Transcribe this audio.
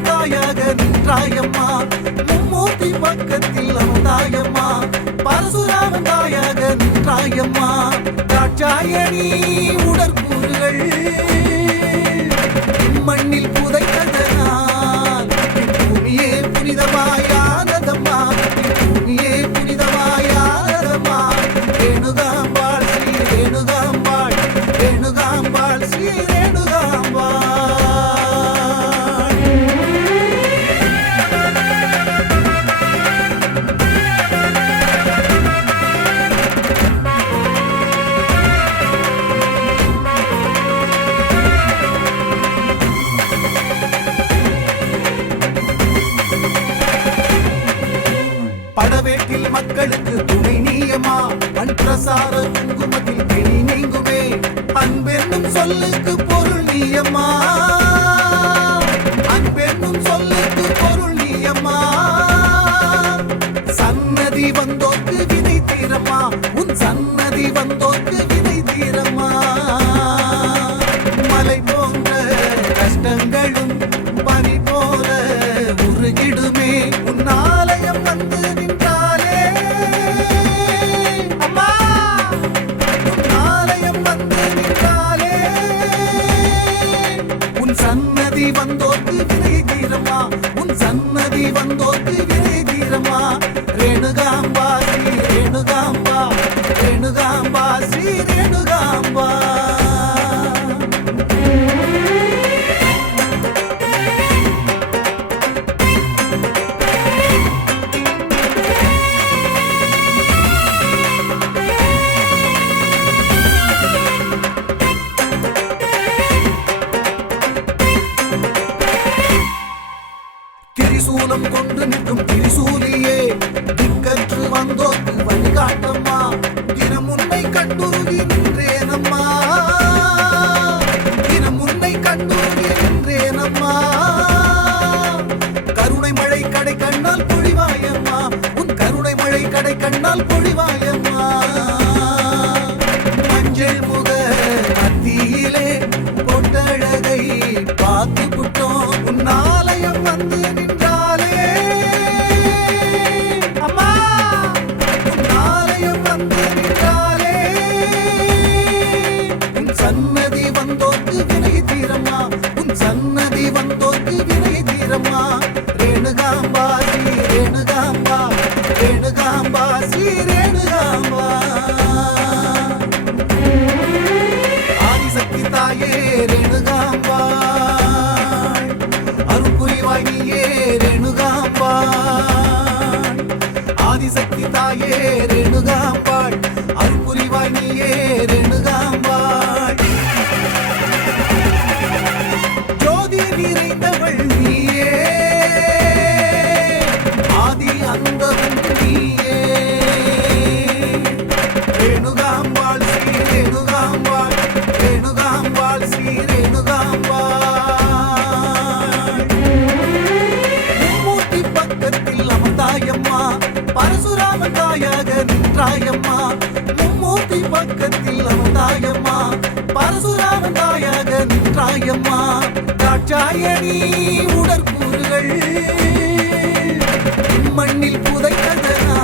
தாயாக நின்றாயம்மா. மும்மூர்த்தி பக்கத்தில் அமர்ந்தாயம்மா பரசுராமன் தாயாக நின்றாயம்மா. காட்சாயணி உடற்கூறுகள். படவேட்டில் மக்களுக்கு துணை நீயமா? அன் பிரசார குங்குமத்தில் கிளி நீங்குமே? அன்பென்னும் சொல்லுக்கு பொருள் நீயம்மா அன்பென்னும் சொல்லுக்கு பொருள் நீயம்மா சன்னதி வந்தோக்கு விதை தீரம்மா உன் சன்னதி வந்தோக்கு விதை தீரம்மா மலை போன்ற கஷ்டங்களும் பனி போல உருகிடும்? வந்தோத்தி வந்தோர்க்கு தீரமா ரேணுகாம்பா ஸ்ரீ ரேணுகாம்பா ரேணுகாம்பா ஸ்ரீ திரிசூலம் கொண்டு நிற்கும் திரிசூலியே. திக்கற்று வந்தோக்கு வழிகாட்டம்மா. தினம் உன்னை கண்டுருகி நின்றேனம்மா. தினம் உன்னை கண்டுருகி நின்றேனம்மா. கருணை மழை கடை கண்ணால் பொழிவாயம்மா. உன் கருணை மழை கடை கண்ணால் பொழிவாயம்மா. மஞ்சள் ரேணுகாம்பா ஆதிசக்தி தாயே ரேணுகாம்பாள் நின்றாயம்மா மும்மூர்த்தி பக்கத்தில் அமர்ந்தாயம்மா பரசுராமன் தாயாக நின்றாயம்மா. காற்றாயணி உடற்கூறுகள். மண்ணில் புதைத்ததனா